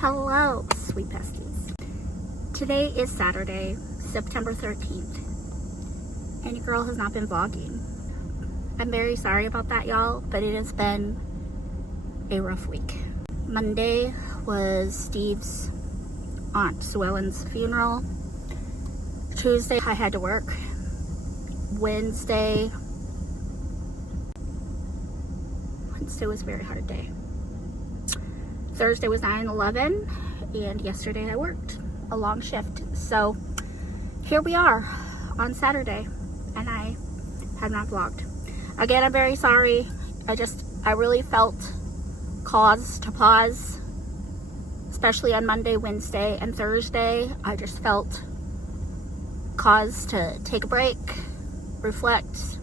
Hello, sweet besties. Today is Saturday, September 13th, and your girl has not been vlogging. I'm very sorry about that, y'all, but it has been a rough week. Monday was Steve's Aunt Sue Ellen's funeral. Tuesday, I had to work. Wednesday was a very hard day. Thursday was 9/11, and yesterday I worked a long shift. So here we are on Saturday, and I have not vlogged. Again, I'm very sorry. I really felt cause to pause, especially on Monday, Wednesday, and Thursday. I just felt cause to take a break, reflect,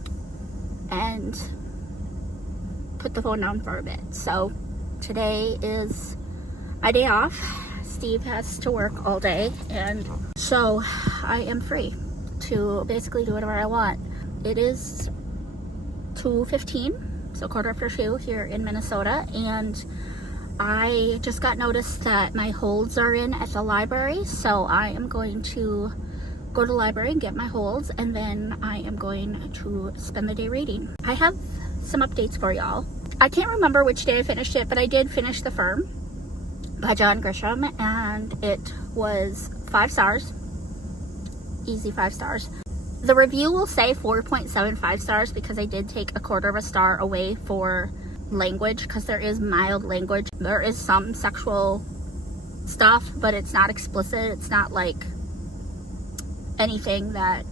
and put the phone down for a bit. So today is my day off. Steve has to work all day, and so I am free to basically do whatever I want. It is 2:15, so quarter after 2 here in Minnesota, and I just got notice that my holds are in at the library, so I am going to go to the library and get my holds, and then I am going to spend the day reading. I have some updates for y'all. I can't remember which day I finished it, but I did finish The Firm by John Grisham, and it was 5 stars. Easy 5 stars. The review will say 4.75 stars because I did take a quarter of a star away for language, because there is mild language. There is some sexual stuff, but it's not explicit. It's not like anything that,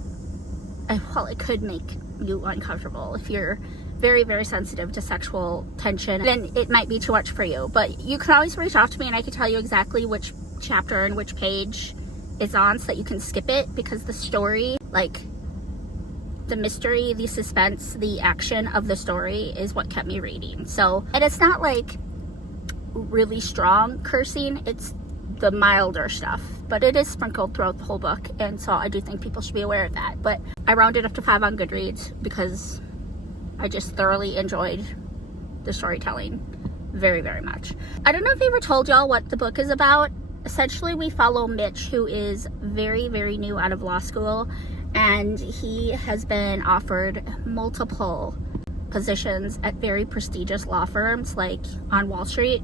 well, it could make you uncomfortable. If you're very, very sensitive to sexual tension, then it might be too much for you. But you can always reach out to me and I can tell you exactly which chapter and which page it's on so that you can skip it, because the story, like the mystery, the suspense, the action of the story is what kept me reading. So, and it's not like really strong cursing, it's the milder stuff, but it is sprinkled throughout the whole book, and so I do think people should be aware of that. But I rounded up to 5 on Goodreads because I just thoroughly enjoyed the storytelling very, very much. I don't know if I ever told y'all what the book is about. Essentially, we follow Mitch, who is very, very new out of law school, and he has been offered multiple positions at very prestigious law firms like on Wall Street,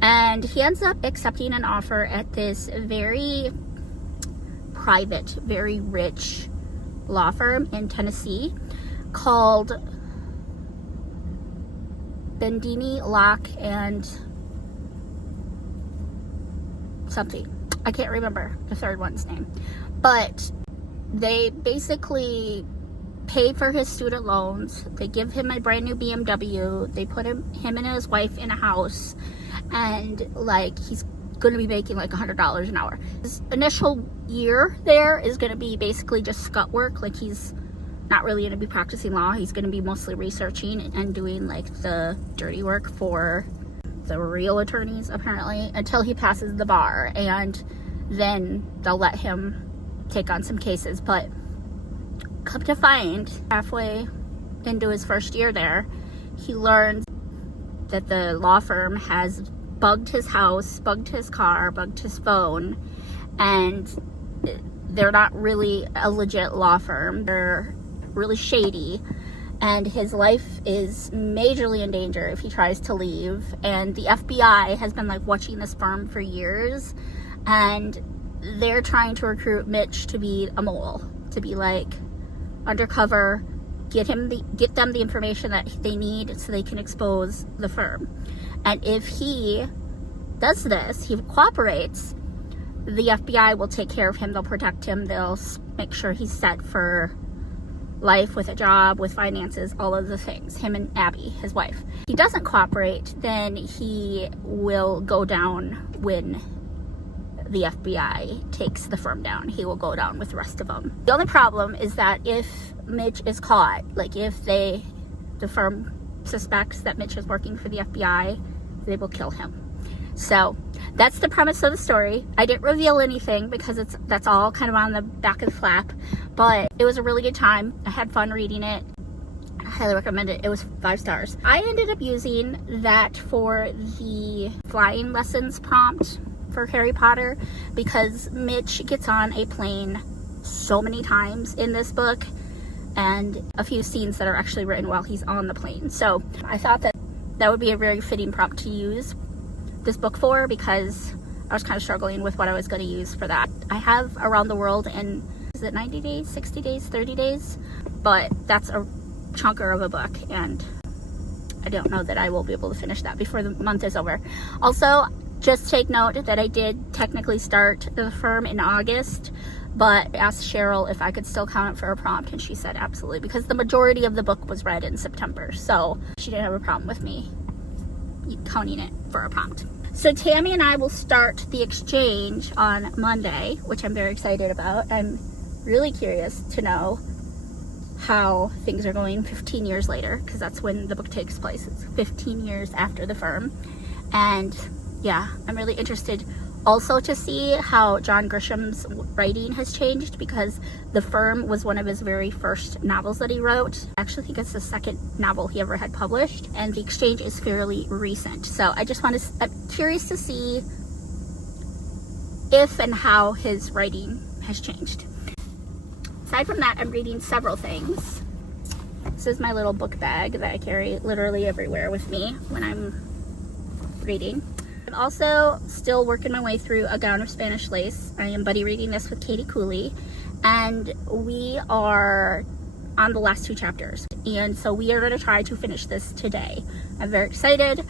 and he ends up accepting an offer at this very private, very rich law firm in Tennessee called Bendini, Locke, and something. I can't remember the third one's name. But they basically pay for his student loans. They give him a brand new BMW. They put him and his wife in a house. And, like, he's going to be making, like, $100 an hour. His initial year there is going to be basically just scut work. Like, he's not really going to be practicing law. He's going to be mostly researching and doing like the dirty work for the real attorneys, apparently, until he passes the bar, and then they'll let him take on some cases. But come to find, halfway into his first year there, he learns that the law firm has bugged his house, bugged his car, bugged his phone, and they're not really a legit law firm. They're really shady, and his life is majorly in danger if he tries to leave. And the FBI has been like watching this firm for years, and they're trying to recruit Mitch to be a mole, to be like undercover, get them the information that they need so they can expose the firm. And if he does this, he cooperates, the FBI will take care of him. They'll protect him. They'll make sure he's set for life, with a job, with finances, all of the things. Him and Abby, his wife. If he doesn't cooperate, then he will go down when the FBI takes the firm down. He will go down with the rest of them. The only problem is that if Mitch is caught, like if the firm suspects that Mitch is working for the FBI, they will kill him. So that's the premise of the story. I didn't reveal anything because that's all kind of on the back of the flap, but it was a really good time. I had fun reading it. I highly recommend it. It was 5 stars. I ended up using that for the flying lessons prompt for Harry Potter, because Mitch gets on a plane so many times in this book, and a few scenes that are actually written while he's on the plane. So I thought that that would be a very fitting prompt to use this book for, because I was kind of struggling with what I was going to use for that. I have Around the World in, is it 90 days, 60 days, 30 days? But that's a chunker of a book, and I don't know that I will be able to finish that before the month is over. Also, just take note that I did technically start The Firm in August, but I asked Cheryl if I could still count it for a prompt, and she said absolutely, because the majority of the book was read in September, so she didn't have a problem with me counting it for a prompt. So Tammy and I will start the exchange on Monday, which I'm very excited about. I'm really curious to know how things are going 15 years later, because that's when the book takes place. It's 15 years after The Firm. And yeah, I'm really interested also to see how John Grisham's writing has changed, because The Firm was one of his very first novels that he wrote. I actually think it's the second novel he ever had published, and The Exchange is fairly recent. So I just want to, I'm curious to see if and how his writing has changed. Aside from that, I'm reading several things. This is my little book bag that I carry literally everywhere with me when I'm reading. I'm also still working my way through A Gown of Spanish Lace. I am buddy reading this with Katie Cooley, and we are on the last 2 chapters. And so we are going to try to finish this today. I'm very excited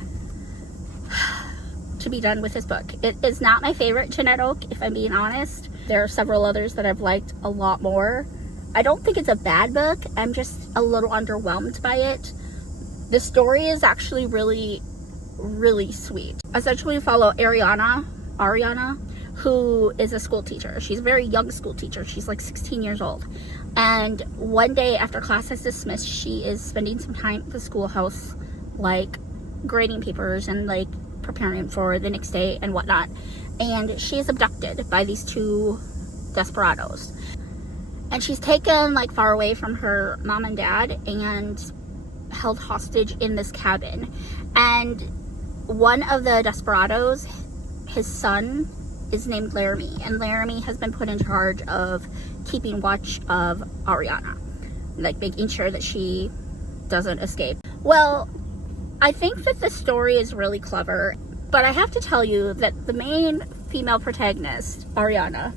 to be done with this book. It is not my favorite Jeanette Oak, if I'm being honest. There are several others that I've liked a lot more. I don't think it's a bad book. I'm just a little underwhelmed by it. The story is actually really sweet. Essentially, we follow Ariana, who is a school teacher. She's a very young school teacher. She's like 16 years old. And one day after class is dismissed, she is spending some time at the schoolhouse, like grading papers and like preparing for the next day and whatnot. And she is abducted by these 2 desperados. And she's taken like far away from her mom and dad and held hostage in this cabin. And one of the desperados, his son, is named Laramie, and Laramie has been put in charge of keeping watch of Ariana, like making sure that she doesn't escape. Well, I think that the story is really clever, but I have to tell you that the main female protagonist, Ariana,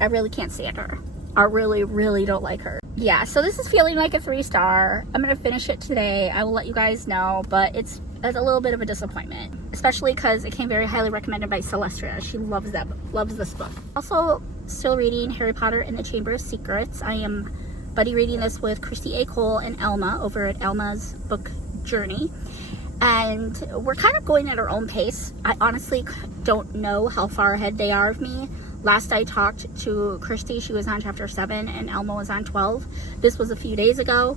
I really can't stand her. I really don't like her. Yeah, so this is feeling like a 3-star. I'm gonna finish it today. I will let you guys know, but it's a little bit of a disappointment, especially because it came very highly recommended by Celestia. She loves this book. Also, still reading Harry Potter and the Chamber of Secrets. I am buddy reading this with Christy A. Cole and Elma over at Elma's Book Journey, and we're kind of going at our own pace. I honestly don't know how far ahead they are of me. Last I talked to Christy, she was on chapter 7 and Elma was on 12. This was a few days ago,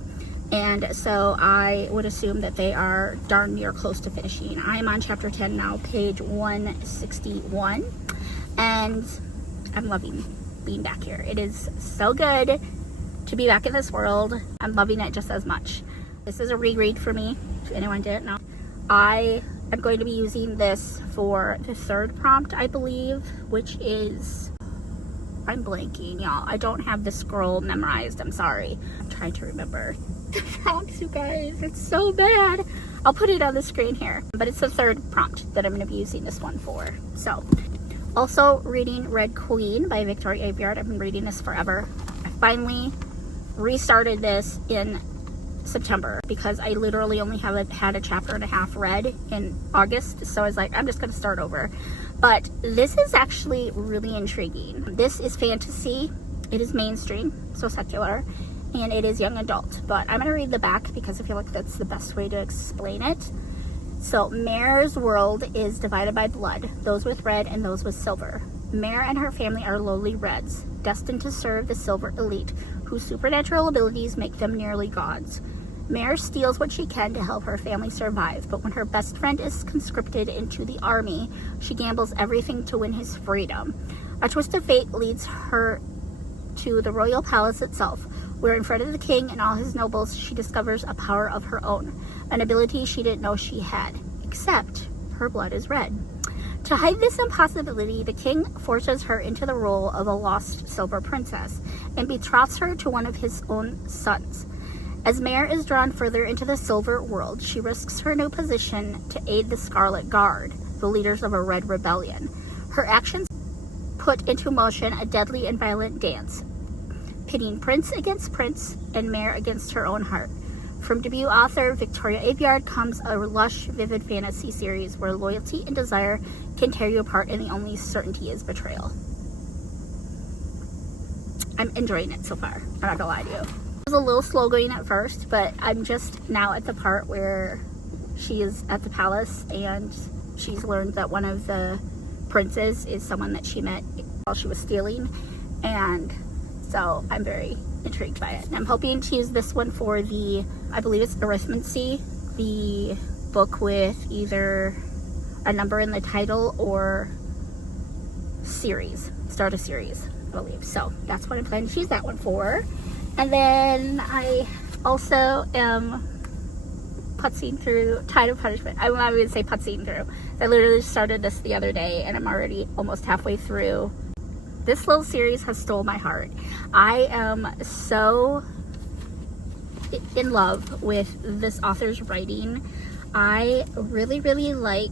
and so I would assume that they are darn near close to finishing. I'm on chapter 10 now, page 161, and I'm loving being back here. It is so good to be back in this world. I'm loving it just as much. This is a reread for me, if anyone didn't know. I am going to be using this for the 3rd prompt, I believe, which is, I'm blanking, y'all. I don't have the scroll memorized. I'm sorry. I'm trying to remember the prompts, you guys. It's so bad. I'll put it on the screen here. But it's the 3rd prompt that I'm going to be using this one for. So, also reading Red Queen by Victoria Aveyard. I've been reading this forever. I finally restarted this in September because I literally only had a chapter and a half read in August, so I was like, I'm just going to start over. But this is actually really intriguing. This is fantasy, it is mainstream, so secular, and it is young adult, but I'm going to read the back because I feel like that's the best way to explain it. So, Mare's world is divided by blood, those with red and those with silver. Mare and her family are lowly reds, destined to serve the silver elite, whose supernatural abilities make them nearly gods. Mare steals what she can to help her family survive, but when her best friend is conscripted into the army, she gambles everything to win his freedom. A twist of fate leads her to the royal palace itself, where in front of the king and all his nobles, she discovers a power of her own, an ability she didn't know she had, except her blood is red. To hide this impossibility, the king forces her into the role of a lost silver princess and betroths her to one of his own sons. As Mare is drawn further into the silver world, she risks her new position to aid the Scarlet Guard, the leaders of a red rebellion. Her actions put into motion a deadly and violent dance, pitting prince against prince and Mare against her own heart. From debut author Victoria Aveyard comes a lush, vivid fantasy series where loyalty and desire can tear you apart and the only certainty is betrayal. I'm enjoying it so far, I'm not gonna lie to you. It was a little slow going at first, but I'm just now at the part where she is at the palace and she's learned that one of the princes is someone that she met while she was stealing, and so I'm very intrigued by it. And I'm hoping to use this one for the, I believe it's Arithmancy, the book with either a number in the title or series, start a series, I believe. So that's what I'm planning to use that one for. And then I also am putzing through Tide of Punishment. I'm not even gonna say putzing through. I literally started this the other day and I'm already almost halfway through. This little series has stole my heart. I am so in love with this author's writing. I really, really like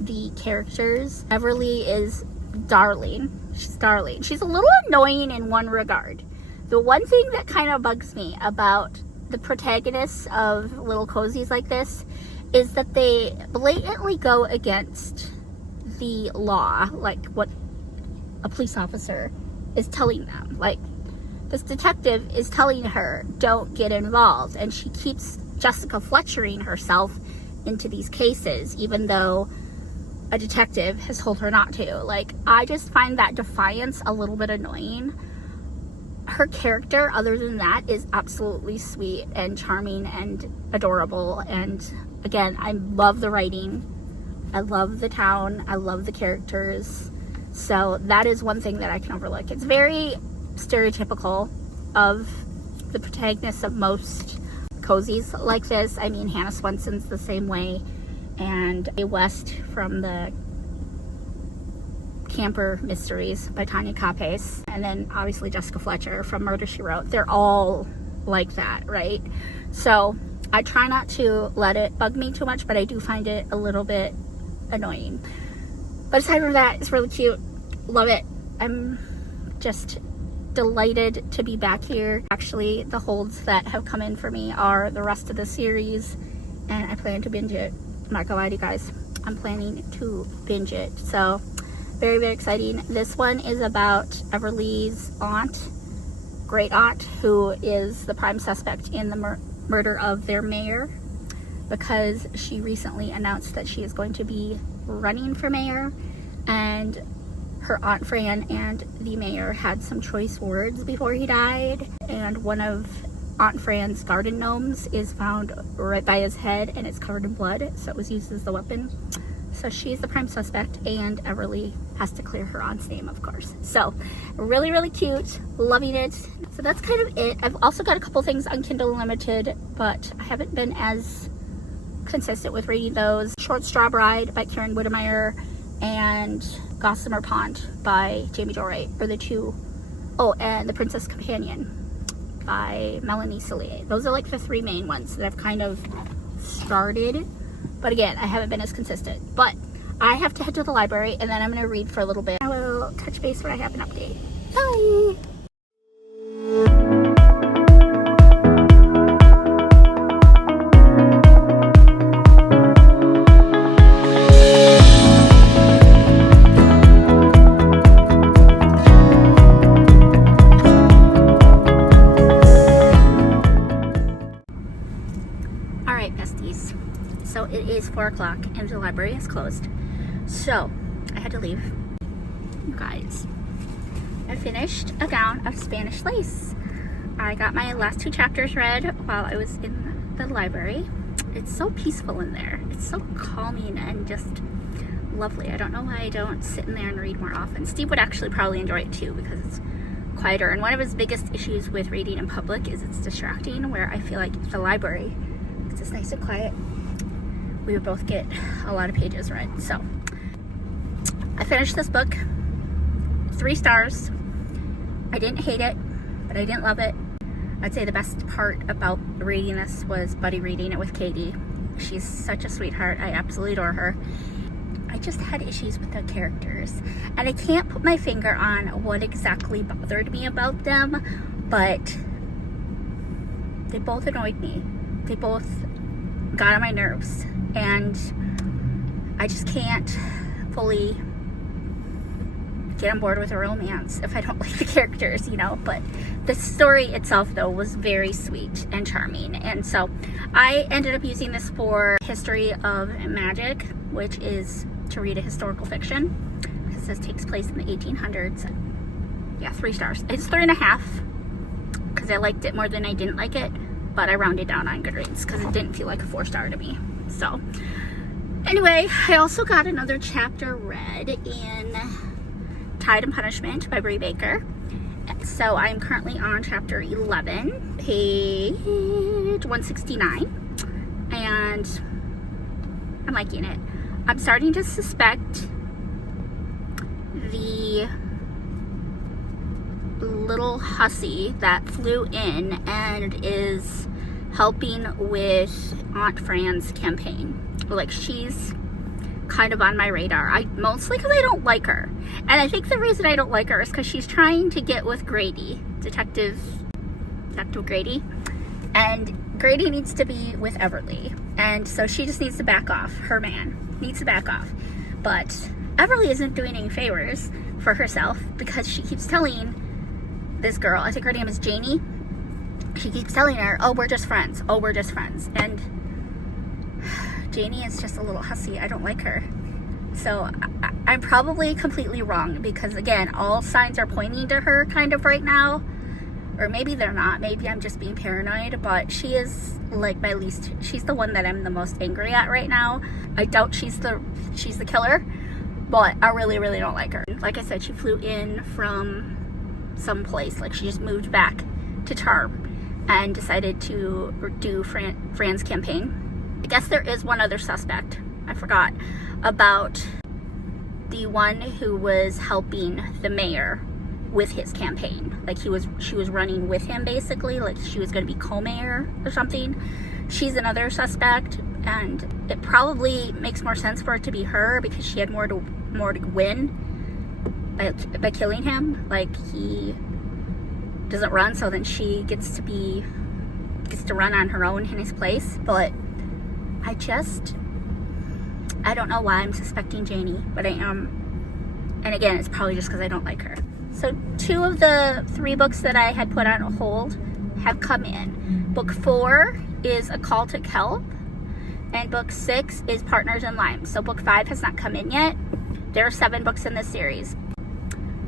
the characters. Everly is darling. She's darling. She's a little annoying in one regard. The one thing that kind of bugs me about the protagonists of little cozies like this is that they blatantly go against the law, like what a police officer is telling them. Like, this detective is telling her, don't get involved, and she keeps Jessica Fletchering herself into these cases, even though a detective has told her not to. Like, I just find that defiance a little bit annoying. Her character, other than that, is absolutely sweet and charming and adorable, and again, I love the writing, I love the town, I love the characters. So that is one thing that I can overlook. It's very stereotypical of the protagonists of most cozies like this. I mean, Hannah Swenson's the same way, and A West from the Camper Mysteries by Tanya Capes, and then obviously Jessica Fletcher from Murder, She Wrote. They're all like that, right? So I try not to let it bug me too much, but I do find it a little bit annoying. But aside from that, it's really cute. Love it. I'm just delighted to be back here. Actually, the holds that have come in for me are the rest of the series, and I plan to binge it. I'm not gonna lie to you guys. I'm planning to binge it. So, very, very exciting. This one is about Everly's aunt, great aunt, who is the prime suspect in the murder of their mayor, because she recently announced that she is going to be running for mayor, and her Aunt Fran and the mayor had some choice words before he died, and one of Aunt Fran's garden gnomes is found right by his head and it's covered in blood, so it was used as the weapon. So she's the prime suspect, and Everly has to clear her aunt's name, of course. So really, really cute, loving it. So that's kind of it. I've also got a couple things on Kindle Unlimited, but I haven't been as consistent with reading those. Short Straw Bride by Karen Whittemire and Gossamer Pond by Jamie Doré are the two. Oh, and The Princess Companion by Melanie Cillier. Those are like the three main ones that I've kind of started, but again, I haven't been as consistent. But I have to head to the library and then I'm going to read for a little bit. I will touch base when I have an update. Bye! So it is 4 o'clock and the library is closed. So I had to leave. You guys, I finished A Gown of Spanish Lace. I got my last 2 chapters read while I was in the library. It's so peaceful in there. It's so calming and just lovely. I don't know why I don't sit in there and read more often. Steve would actually probably enjoy it too because it's quieter. And one of his biggest issues with reading in public is it's distracting, where I feel like the library, it's just nice and quiet, we would both get a lot of pages read. So I finished this book. 3 stars. I didn't hate it, but I didn't love it. I'd say the best part about reading this was buddy reading it with Katie. She's such a sweetheart. I absolutely adore her. I just had issues with the characters, and I can't put my finger on what exactly bothered me about them, but they both annoyed me. They both got on my nerves, and I just can't fully get on board with a romance if I don't like the characters, you know. But the story itself, though, was very sweet and charming, and so I ended up using this for History of Magic, which is to read a historical fiction, because this takes place in the 1800s. Yeah, 3 stars. It's 3.5 because I liked it more than I didn't like it, but I rounded down on Goodreads because it didn't feel like a 4-star to me. So anyway, I also got another chapter read in Tide and Punishment by Brie Baker. So I'm currently on chapter 11, page 169, and I'm liking it. I'm starting to suspect the little hussy that flew in and is helping with Aunt Fran's campaign. Like, she's kind of on my radar. Mostly because I don't like her. And I think the reason I don't like her is because she's trying to get with Grady, Detective Grady. And Grady needs to be with Everly. And so she just needs to back off. Her man needs to back off. But Everly isn't doing any favors for herself because she keeps telling this girl, I think her name is Janie, she keeps telling her, oh, we're just friends. Oh, we're just friends. And Janie is just a little hussy. I don't like her. So I'm probably completely wrong because, again, all signs are pointing to her kind of right now. Or maybe they're not. Maybe I'm just being paranoid. But she is like my least... She's the one that I'm the most angry at right now. I doubt she's the killer. But I really, really don't like her. Like I said, she flew in from someplace. Like, she just moved back to Charm and decided to do Fran's campaign. I guess there is one other suspect. I forgot about the one who was helping the mayor with his campaign. Like, she was running with him, basically. Like, she was going to be co-mayor or something. She's another suspect, and it probably makes more sense for it to be her because she had more to win by killing him. Like, he doesn't run, so then she gets to run on her own in his place. But I don't know why I'm suspecting Janie, but I am. And again, it's probably just because I don't like her. So 2 of the 3 books that I had put on hold have come in. Book 4 is A Call to Kelp, and book 6 is Partners in Lime. So book 5 has not come in yet. There are 7 books in this series.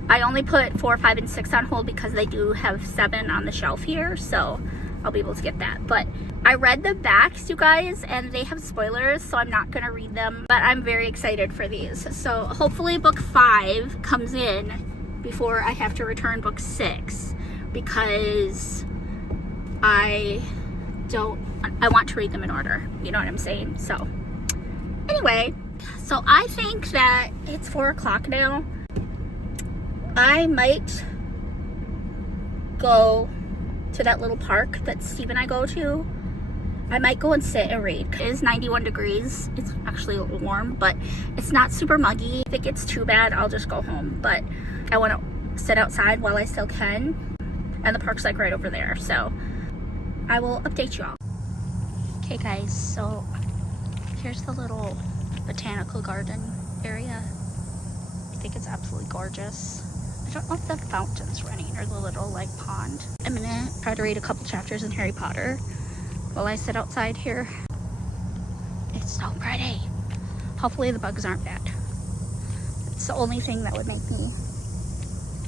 I only put 4, 5, and 6 on hold because they do have 7 on the shelf here, so I'll be able to get that. But I read the backs, you guys, and they have spoilers, so I'm not going to read them. But I'm very excited for these. So hopefully book 5 comes in before I have to return book 6, because I want to read them in order. You know what I'm saying? So anyway, so I think that it's 4 o'clock now. I might go to that little park that Steve and I go to. I might go and sit and read. It is 91 degrees. It's actually a little warm, but it's not super muggy. If it gets too bad, I'll just go home. But I want to sit outside while I still can. And the park's like right over there. So I will update you all. Okay guys, so here's the little botanical garden area. I think it's absolutely gorgeous. I don't know if the fountain's running or the little like pond. I'm gonna try to read a couple chapters in Harry Potter while I sit outside here. It's so pretty. Hopefully the bugs aren't bad. It's the only thing that would make me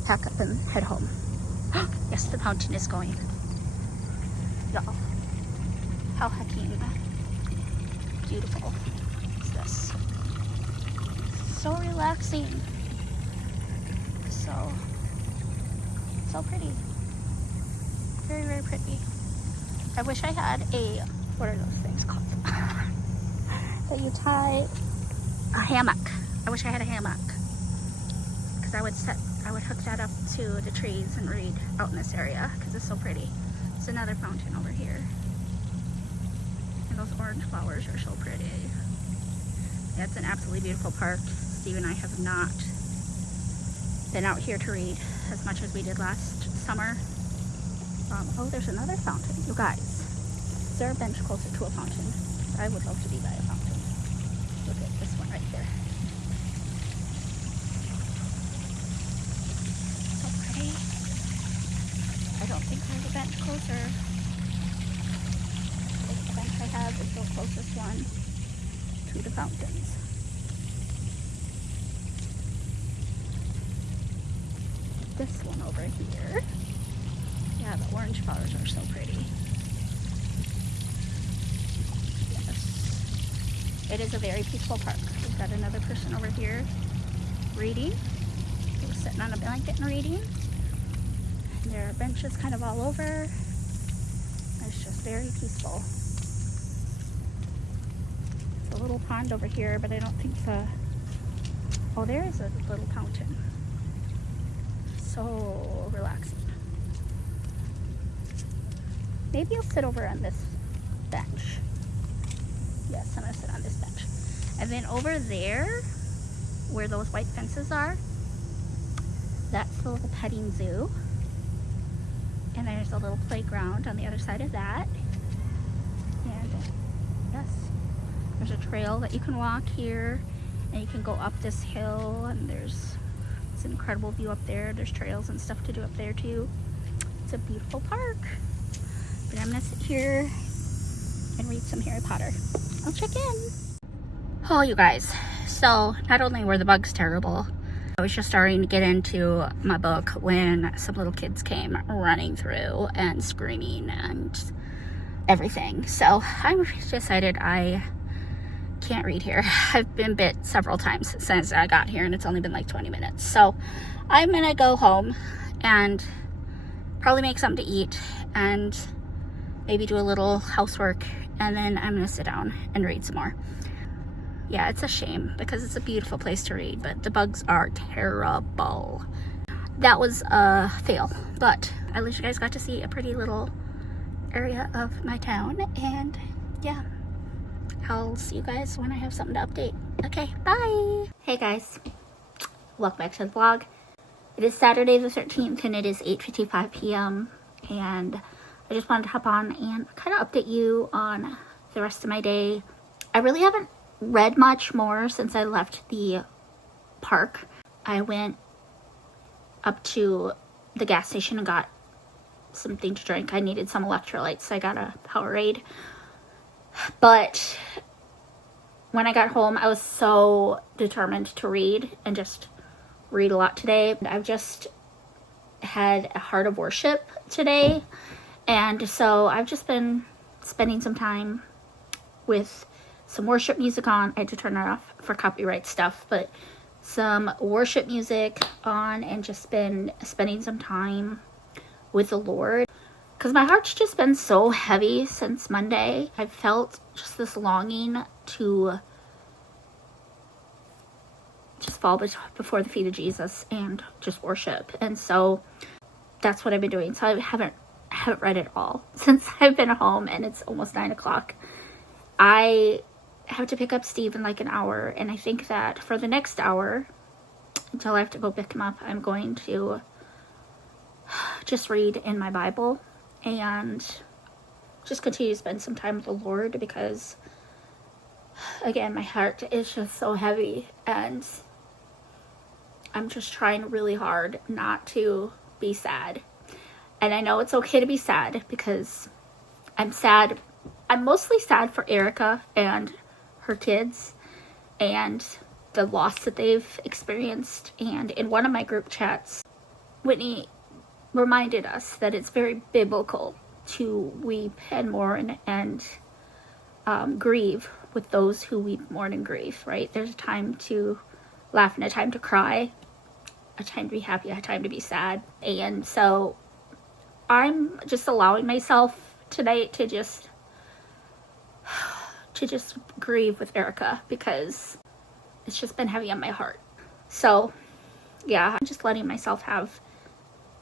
pack up and head home. Yes, the fountain is going. Y'all, how hecking beautiful is this? So relaxing. So pretty. Very, very pretty. I wish I had a, what are those things called? That you tie a hammock. I wish I had a hammock. because I would hook that up to the trees and read out in this area because it's so pretty. There's another fountain over here. And those orange flowers are so pretty. Yeah, it's an absolutely beautiful park. Steve and I have not been out here to read as much as we did last summer. Oh, there's another fountain. You guys, is there a bench closer to a fountain? I would love to be by a fountain. Look at this one right here. So pretty. I don't think there's a bench closer. The bench I have is the closest one to the fountains. This one over here. Yeah, the orange flowers are so pretty. Yes. It is a very peaceful park. We've got another person over here reading. They were sitting on a blanket and reading. And there are benches kind of all over. It's just very peaceful. There's a little pond over here, but I don't think oh, there is a little fountain. So relaxing. Maybe I'll sit over on this bench. Yes, I'm gonna sit on this bench. And then over there, where those white fences are, that's the little petting zoo. And there's a little playground on the other side of that. And yes, there's a trail that you can walk here, and you can go up this hill, and there's an incredible view up there. There's trails and stuff to do up there too. It's a beautiful park. But I'm gonna sit here and read some Harry Potter. I'll check in. Oh, you guys. So not only were the bugs terrible, I was just starting to get into my book when some little kids came running through and screaming and everything. So I decided I can't read here. I've been bit several times since I got here, and it's only been like 20 minutes. So I'm gonna go home and probably make something to eat and maybe do a little housework, and then I'm gonna sit down and read some more. Yeah, it's a shame because it's a beautiful place to read, but the bugs are terrible. That was a fail, but at least you guys got to see a pretty little area of my town, and yeah, I'll see you guys when I have something to update. Okay, bye! Hey guys, welcome back to the vlog. It is Saturday the 13th and it is 8:55 p.m. and I just wanted to hop on and kind of update you on the rest of my day. I really haven't read much more since I left the park. I went up to the gas station and got something to drink. I needed some electrolytes, so I got a Powerade. But when I got home, I was so determined to read and just read a lot today. I've just had a heart of worship today, and so I've just been spending some time with some worship music on. I had to turn it off for copyright stuff, but some worship music on and just been spending some time with the Lord. Because my heart's just been so heavy since Monday. I've felt just this longing to just fall before the feet of Jesus and just worship. And so that's what I've been doing. So I haven't read it all since I've been home, and it's almost 9 o'clock. I have to pick up Steve in like an hour, and I think that for the next hour, until I have to go pick him up, I'm going to just read in my Bible and just continue to spend some time with the Lord, because again, my heart is just so heavy, and I'm just trying really hard not to be sad. And I know it's okay to be sad, because I'm sad. I'm mostly sad for Erica and her kids and the loss that they've experienced. And in one of my group chats, Whitney reminded us that it's very biblical to weep and mourn and grieve with those who weep, mourn, and grieve, right? There's a time to laugh and a time to cry, a time to be happy, a time to be sad. And so I'm just allowing myself tonight to just grieve with Erica, because it's just been heavy on my heart. So yeah, I'm just letting myself have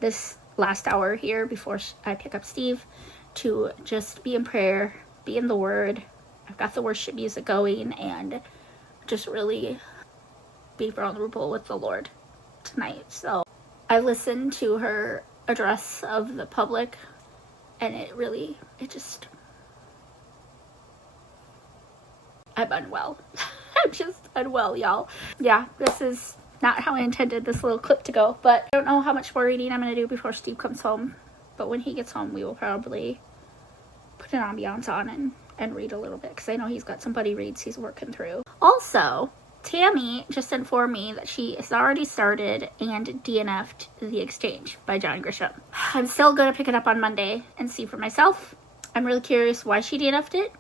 this last hour here before I pick up Steve to just be in prayer, be in the Word. I've got the worship music going, and just really be vulnerable with the Lord tonight. So I listened to her address of the public, and I'm unwell. I'm just unwell, y'all. Yeah, this is not how I intended this little clip to go, but I don't know how much more reading I'm going to do before Steve comes home. But when he gets home, we will probably put an ambiance on and read a little bit, because I know he's got some buddy reads he's working through. Also, Tammy just informed me that she has already started and DNF'd The Exchange by John Grisham. I'm still going to pick it up on Monday and see for myself. I'm really curious why she DNF'd it.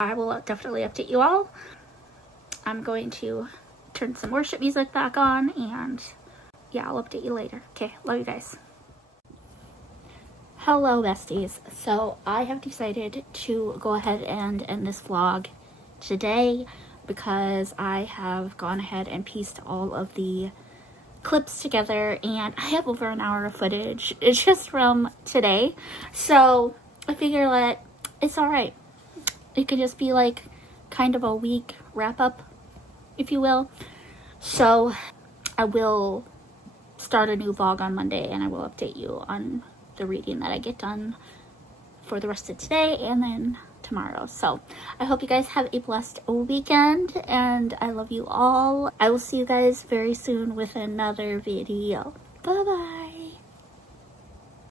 I will definitely update you all. I'm going to turn some worship music back on, and yeah, I'll update you later. Okay, love you guys. Hello, besties. So I have decided to go ahead and end this vlog today because I have gone ahead and pieced all of the clips together, and I have over an hour of footage. It's just from today. So I figure that it's alright. It could just be like kind of a week wrap up, if you will. So I will start a new vlog on Monday, and I will update you on the reading that I get done for the rest of today and then tomorrow. So I hope you guys have a blessed weekend, and I love you all. I will see you guys very soon with another video. Bye bye.